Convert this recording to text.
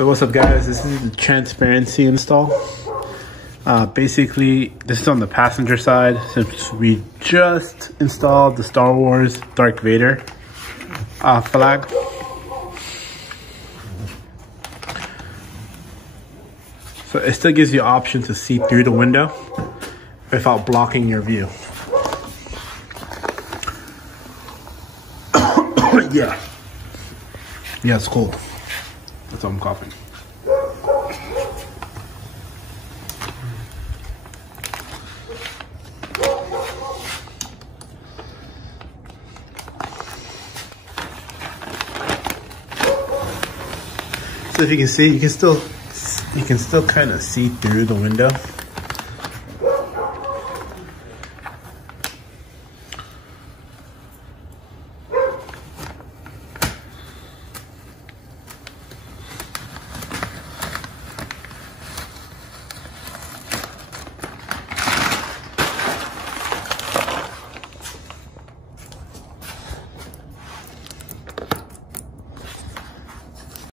So what's up guys, this is the transparency install. Basically this is on the passenger side since we just installed the Star Wars Darth Vader flag. So it still gives you option to see through the window without blocking your view. Yeah, it's cool. That's why I'm coughing. So if you can see, you can still kind of see through the window.